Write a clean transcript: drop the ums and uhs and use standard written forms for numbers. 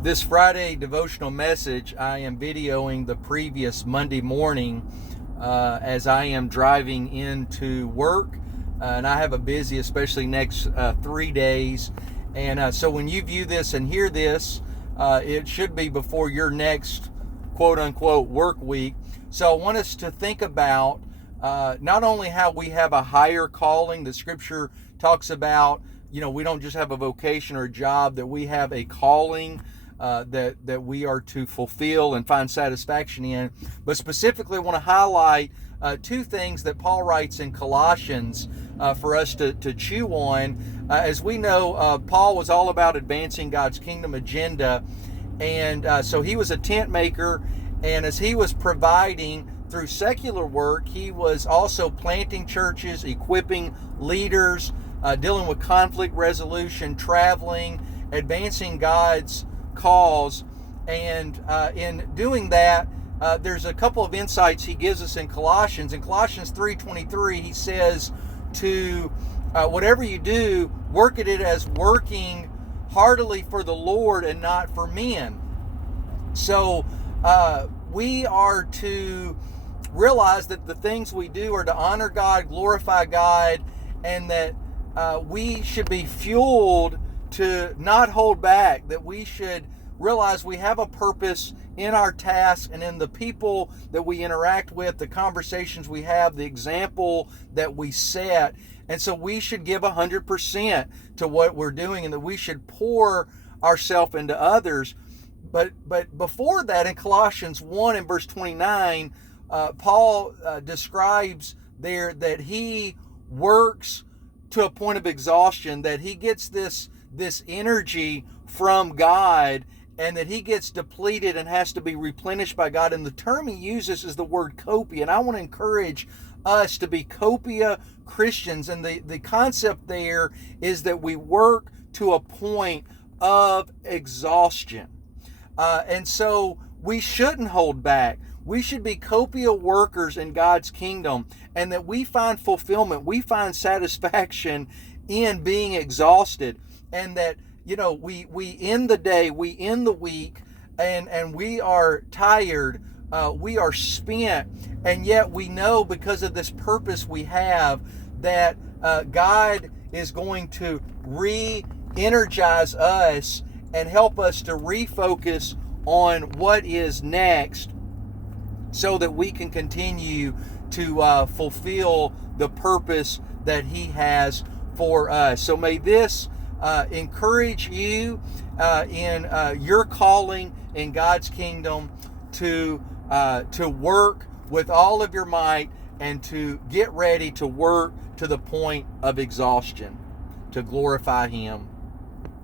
This Friday devotional message, I am videoing the previous Monday morning as I am driving into work. And I have a busy, especially next 3 days. And so when you view this and hear this, it should be before your next quote unquote work week. So I want us to think about not only how we have a higher calling. The scripture talks about, we don't just have a vocation or a job, that we have a calling that we are to fulfill and find satisfaction in. But specifically, I want to highlight two things that Paul writes in Colossians for us to chew on. As we know, Paul was all about advancing God's kingdom agenda, and so he was a tent maker, and as he was providing through secular work, he was also planting churches, equipping leaders, dealing with conflict resolution, traveling, advancing God's cause. And in doing that, there's a couple of insights he gives us in Colossians. In Colossians 3:23, he says to whatever you do, work at it as working heartily for the Lord and not for men. So we are to realize that the things we do are to honor God, glorify God, and that we should be fueled to not hold back, that we should realize we have a purpose in our tasks and in the people that we interact with, the conversations we have, the example that we set. And so we should give 100% to what we're doing, and that we should pour ourselves into others. But before that, in Colossians 1 and verse 29, Paul describes there that he works to a point of exhaustion, that he gets this energy from God, and that he gets depleted and has to be replenished by God. And the term he uses is the word copia. And I want to encourage us to be copia Christians. And the concept there is that we work to a point of exhaustion. And so we shouldn't hold back. We should be copia workers in God's kingdom, and that we find fulfillment, we find satisfaction in being exhausted, and that we end the day, we end the week, and we are tired, we are spent, and yet we know, because of this purpose we have, that God is going to re-energize us and help us to refocus on what is next, so that we can continue to fulfill the purpose that He has for us. So may this encourage you in your calling in God's kingdom to work with all of your might, and to get ready to work to the point of exhaustion to glorify Him.